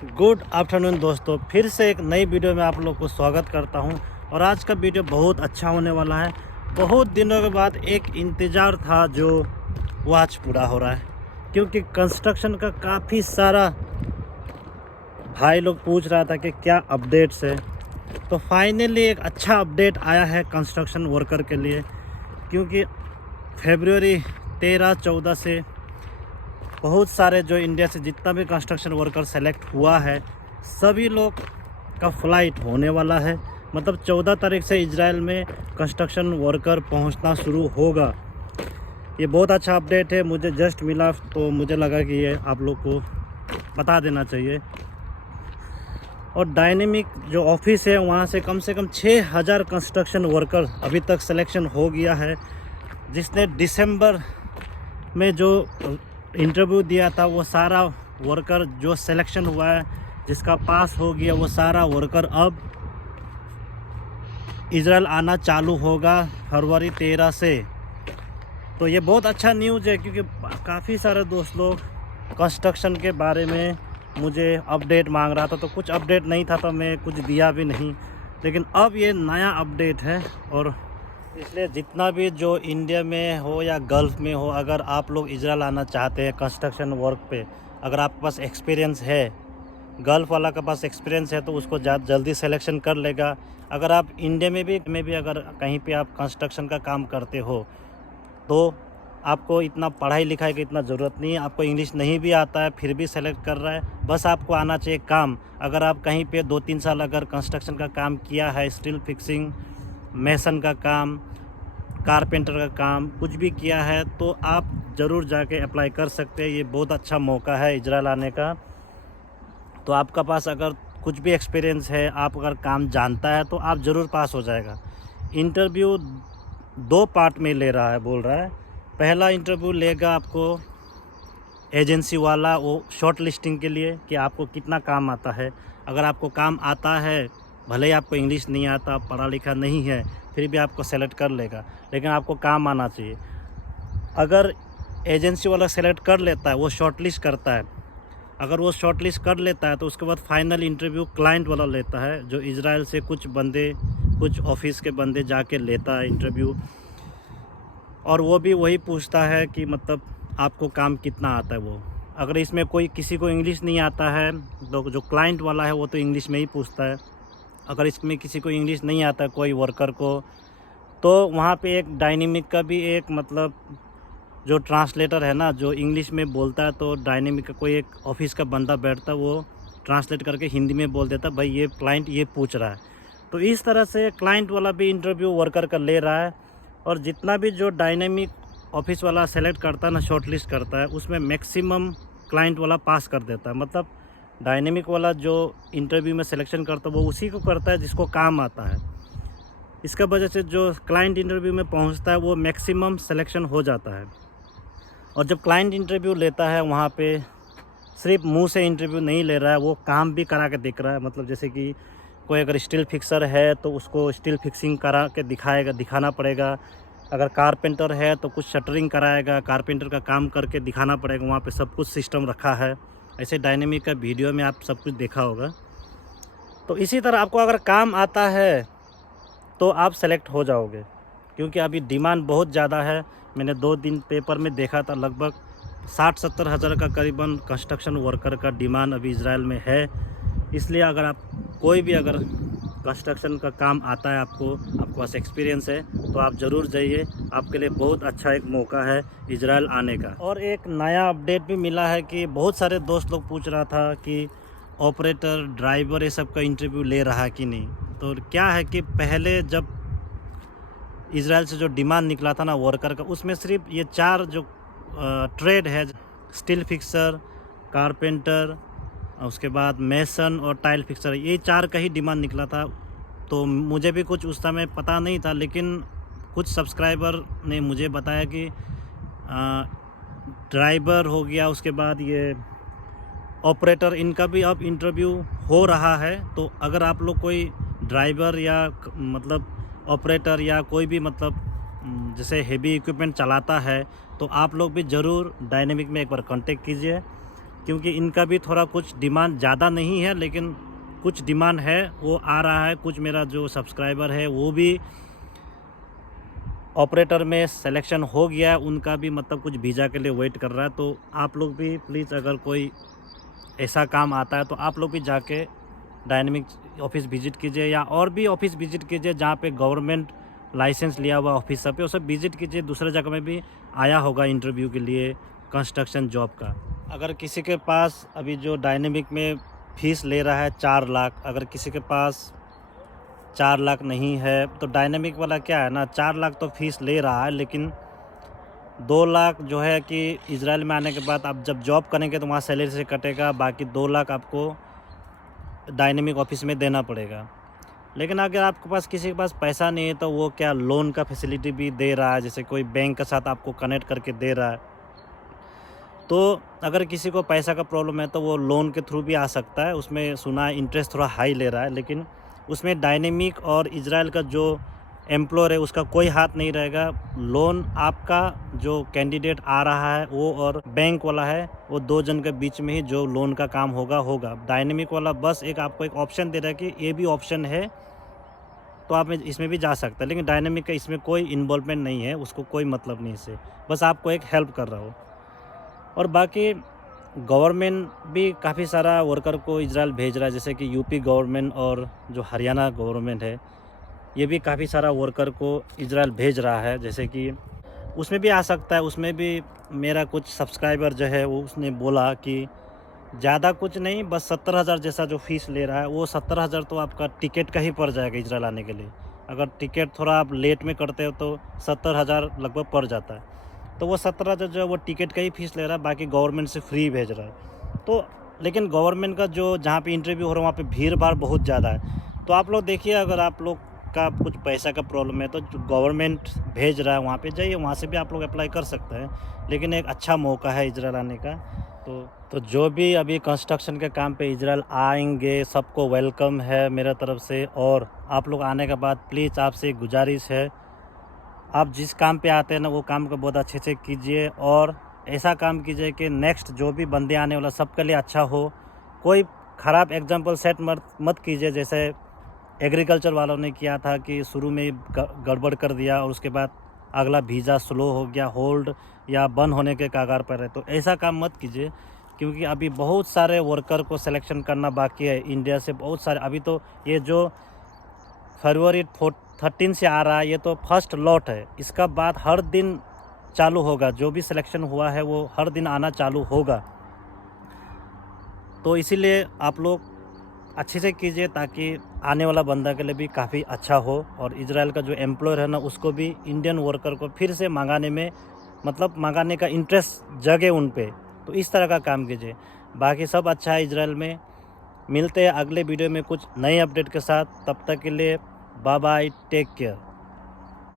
Good afternoon दोस्तों, फिर से एक नई वीडियो में आप लोग को स्वागत करता हूं। और आज का वीडियो बहुत अच्छा होने वाला है। बहुत दिनों के बाद एक इंतज़ार था जो वो आज पूरा हो रहा है, क्योंकि कंस्ट्रक्शन का काफ़ी सारा भाई लोग पूछ रहा था कि क्या अपडेट्स है। तो फाइनली एक अच्छा अपडेट आया है कंस्ट्रक्शन वर्कर के लिए, क्योंकि फरवरी 13-14 से बहुत सारे जो इंडिया से जितना भी कंस्ट्रक्शन वर्कर सेलेक्ट हुआ है सभी लोग का फ़्लाइट होने वाला है। मतलब 14 तारीख से इजराइल में कंस्ट्रक्शन वर्कर पहुंचना शुरू होगा। ये बहुत अच्छा अपडेट है, मुझे जस्ट मिला तो मुझे लगा कि ये आप लोग को बता देना चाहिए। और डायनेमिक जो ऑफिस है वहाँ से कम 6000 कंस्ट्रक्शन वर्कर अभी तक सिलेक्शन हो गया है। जिसने दिसंबर में जो इंटरव्यू दिया था वो सारा वर्कर जो सिलेक्शन हुआ है, जिसका पास हो गया, वो सारा वर्कर अब इजराइल आना चालू होगा फरवरी 13 से। तो ये बहुत अच्छा न्यूज़ है, क्योंकि काफ़ी सारे दोस्त लोग कंस्ट्रक्शन के बारे में मुझे अपडेट मांग रहा था, तो कुछ अपडेट नहीं था तो मैं कुछ दिया भी नहीं। लेकिन अब ये नया अपडेट है, और इसलिए जितना भी जो इंडिया में हो या गल्फ़ में हो, अगर आप लोग इजराइल आना चाहते हैं कंस्ट्रक्शन वर्क पे, अगर आपके पास एक्सपीरियंस है, गल्फ़ वाला के पास एक्सपीरियंस है, तो उसको जल्दी सिलेक्शन कर लेगा। अगर आप इंडिया में भी अगर कहीं पे आप कंस्ट्रक्शन का काम करते हो, तो आपको इतना पढ़ाई लिखाई की इतना ज़रूरत नहीं है। आपको इंग्लिश नहीं भी आता है फिर भी सेलेक्ट कर रहा है, बस आपको आना चाहिए काम। अगर आप कहीं पे 2-3 साल अगर कंस्ट्रक्शन का काम किया है, स्टील फिक्सिंग, मेसन का काम, कारपेंटर का काम कुछ भी किया है, तो आप ज़रूर जाके अप्लाई कर सकते हैं। ये बहुत अच्छा मौका है इजराइल आने का। तो आपका पास अगर कुछ भी एक्सपीरियंस है, आप अगर काम जानता है, तो आप ज़रूर पास हो जाएगा। इंटरव्यू 2 पार्ट में ले रहा है, बोल रहा है। पहला इंटरव्यू लेगा आपको एजेंसी वाला, वो शॉर्ट लिस्टिंग के लिए कि आपको कितना काम आता है। अगर आपको काम आता है, भले ही आपको इंग्लिश नहीं आता, पढ़ा लिखा नहीं है, फिर भी आपको सेलेक्ट कर लेगा, लेकिन आपको काम आना चाहिए। अगर एजेंसी वाला सेलेक्ट कर लेता है, वो शॉर्ट लिस्ट करता है, अगर वो शॉर्ट लिस्ट कर लेता है, तो उसके बाद फाइनल इंटरव्यू क्लाइंट वाला लेता है, जो इजराइल से कुछ ऑफिस के बंदे जाके लेता है इंटरव्यू। और वो भी वही पूछता है कि मतलब आपको काम कितना आता है। वो अगर इसमें कोई किसी को इंग्लिश नहीं आता है, तो जो क्लाइंट वाला है वो तो इंग्लिश में ही पूछता है। अगर इसमें किसी को इंग्लिश नहीं आता है, कोई वर्कर को, तो वहाँ पे एक डायनेमिक का भी एक मतलब जो ट्रांसलेटर है ना, जो इंग्लिश में बोलता है, तो डायनेमिक का कोई एक ऑफिस का बंदा बैठता है, वो ट्रांसलेट करके हिंदी में बोल देता है, भाई ये क्लाइंट ये पूछ रहा है। तो इस तरह से क्लाइंट वाला भी इंटरव्यू वर्कर का ले रहा है। और जितना भी जो डायनेमिक ऑफिस वाला सेलेक्ट करता है ना, शॉर्ट लिस्ट करता है, उसमें मैक्सिमम क्लाइंट वाला पास कर देता है। मतलब डायनेमिक वाला जो इंटरव्यू में सिलेक्शन करता है, वो उसी को करता है जिसको काम आता है। इसका वजह से जो क्लाइंट इंटरव्यू में पहुंचता है, वो मैक्सिमम सिलेक्शन हो जाता है। और जब क्लाइंट इंटरव्यू लेता है, वहाँ पे सिर्फ मुंह से इंटरव्यू नहीं ले रहा है, वो काम भी करा के दिख रहा है। मतलब जैसे कि कोई अगर स्टील फिक्सर है, तो उसको स्टील फिक्सिंग करा के दिखाना पड़ेगा। अगर कारपेंटर है, तो कुछ शटरिंग कराएगा, कारपेंटर का काम करके दिखाना पड़ेगा। वहाँ पे सब कुछ सिस्टम रखा है। ऐसे डायनेमिक का वीडियो में आप सब कुछ देखा होगा। तो इसी तरह आपको अगर काम आता है, तो आप सेलेक्ट हो जाओगे, क्योंकि अभी डिमांड बहुत ज़्यादा है। मैंने 2 दिन पेपर में देखा था, लगभग 60-70 हज़ार का करीबन कंस्ट्रक्शन वर्कर का डिमांड अभी इजराइल में है। इसलिए अगर आप कोई भी अगर कंस्ट्रक्शन का काम आता है, आपके पास एक्सपीरियंस है, तो आप ज़रूर जाइए। आपके लिए बहुत अच्छा एक मौका है इजराइल आने का। और एक नया अपडेट भी मिला है कि बहुत सारे दोस्त लोग पूछ रहा था कि ऑपरेटर, ड्राइवर, ये सब का इंटरव्यू ले रहा है कि नहीं। तो क्या है कि पहले जब इजराइल से जो डिमांड निकला था ना वर्कर का, उसमें सिर्फ ये 4 जो ट्रेड है, स्टील फिक्सर, कारपेंटर, उसके बाद मेसन और टाइल फिक्सर, ये 4 का ही डिमांड निकला था। तो मुझे भी कुछ उस समय पता नहीं था, लेकिन कुछ सब्सक्राइबर ने मुझे बताया कि ड्राइवर हो गया, उसके बाद ये ऑपरेटर, इनका भी अब इंटरव्यू हो रहा है। तो अगर आप लोग कोई ड्राइवर या मतलब ऑपरेटर या कोई भी मतलब जैसे हेवी इक्विपमेंट चलाता है, तो आप लोग भी ज़रूर डायनेमिक में एक बार कांटेक्ट कीजिए। क्योंकि इनका भी थोड़ा कुछ डिमांड ज़्यादा नहीं है, लेकिन कुछ डिमांड है, वो आ रहा है। कुछ मेरा जो सब्सक्राइबर है वो भी ऑपरेटर में सिलेक्शन हो गया है, उनका भी मतलब कुछ वीज़ा के लिए वेट कर रहा है। तो आप लोग भी प्लीज़, अगर कोई ऐसा काम आता है तो आप लोग भी जाके डायनेमिक ऑफिस विज़िट कीजिए, या और भी ऑफिस विज़िट कीजिए जहाँ पे गवर्नमेंट लाइसेंस लिया हुआ ऑफिसर पे, उसे विज़िट कीजिए। दूसरे जगह में भी आया होगा इंटरव्यू के लिए कंस्ट्रक्शन जॉब का। अगर किसी के पास अभी जो डायनेमिक में फ़ीस ले रहा है 4 लाख, अगर किसी के पास 4 लाख नहीं है, तो डायनेमिक वाला क्या है ना, 4 लाख तो फ़ीस ले रहा है, लेकिन 2 लाख जो है कि इजराइल में आने के बाद आप जब जॉब करेंगे तो वहाँ सैलरी से कटेगा, बाकी 2 लाख आपको डायनेमिक ऑफिस में देना पड़ेगा। लेकिन अगर आपके पास किसी के पास पैसा नहीं है तो वो क्या लोन का फैसिलिटी भी दे रहा है, जैसे कोई बैंक के साथ आपको कनेक्ट करके दे रहा है। तो अगर किसी को पैसा का प्रॉब्लम है तो वो लोन के थ्रू भी आ सकता है। उसमें सुना है इंटरेस्ट थोड़ा हाई ले रहा है, लेकिन उसमें डायनेमिक और इजराइल का जो एम्प्लॉयर है उसका कोई हाथ नहीं रहेगा। लोन आपका जो कैंडिडेट आ रहा है वो और बैंक वाला है, वो 2 जन के बीच में ही जो लोन का काम होगा। डायनेमिक वाला बस एक आपको एक ऑप्शन दे रहा है कि ये भी ऑप्शन है, तो आप इसमें भी जा सकते हैं। लेकिन डायनेमिक का इसमें कोई इन्वॉल्वमेंट नहीं है, उसको कोई मतलब नहीं इससे, बस आपको एक हेल्प कर रहा हो। और बाकी गवर्नमेंट भी काफ़ी सारा वर्कर को इजराइल भेज रहा है, जैसे कि यूपी गवर्नमेंट और जो हरियाणा गवर्नमेंट है, ये भी काफ़ी सारा वर्कर को इजराइल भेज रहा है। जैसे कि उसमें भी आ सकता है। उसमें भी मेरा कुछ सब्सक्राइबर जो है वो उसने बोला कि ज़्यादा कुछ नहीं, बस 70,000 जैसा जो फ़ीस ले रहा है, वो 70,000 तो आपका टिकट का ही पड़ जाएगा इजराइल आने के लिए। अगर टिकट थोड़ा आप लेट में करते हो तो 70,000 लगभग पड़ जाता है। तो वो 17,000 जो है वो टिकट का ही फ़ीस ले रहा है, बाकी गवर्नमेंट से फ्री भेज रहा है। तो लेकिन गवर्नमेंट का जो जहाँ पे इंटरव्यू हो रहा है वहाँ पे भीड़-भाड़ बहुत ज़्यादा है। तो आप लोग देखिए, अगर आप लोग का कुछ पैसा का प्रॉब्लम है तो जो गवर्नमेंट भेज रहा है वहाँ पे जाइए, वहाँ से भी आप लोग अप्लाई कर सकते हैं। लेकिन एक अच्छा मौका है इजराइल आने का। तो जो भी अभी कंस्ट्रक्शन के काम पे इजराइल आएंगे, सबको वेलकम है मेरा तरफ से। और आप लोग आने के बाद प्लीज़ आपसे एक गुजारिश है, आप जिस काम पे आते हैं ना वो काम को बहुत अच्छे से कीजिए, और ऐसा काम कीजिए कि नेक्स्ट जो भी बंदे आने वाला सबके लिए अच्छा हो। कोई ख़राब एग्जांपल सेट मत कीजिए, जैसे एग्रीकल्चर वालों ने किया था कि शुरू में गड़बड़ कर दिया और उसके बाद अगला वीज़ा स्लो हो गया, होल्ड या बंद होने के कगार पर है। तो ऐसा काम मत कीजिए, क्योंकि अभी बहुत सारे वर्कर को सिलेक्शन करना बाकी है इंडिया से। बहुत सारे, अभी तो ये जो फरवरी 13 से आ रहा है, ये तो फर्स्ट लॉट है। इसका बाद हर दिन चालू होगा, जो भी सिलेक्शन हुआ है वो हर दिन आना चालू होगा। तो इसीलिए आप लोग अच्छे से कीजिए, ताकि आने वाला बंदा के लिए भी काफ़ी अच्छा हो, और इजराइल का जो एम्प्लॉयर है ना उसको भी इंडियन वर्कर को फिर से मंगाने में, मतलब मंगाने का इंटरेस्ट जगे उन पे। तो इस तरह का काम कीजिए। बाकी सब अच्छा है इजराइल में। मिलते हैं अगले वीडियो में कुछ नए अपडेट के साथ। तब तक के लिए बाय बाय, टेक केयर।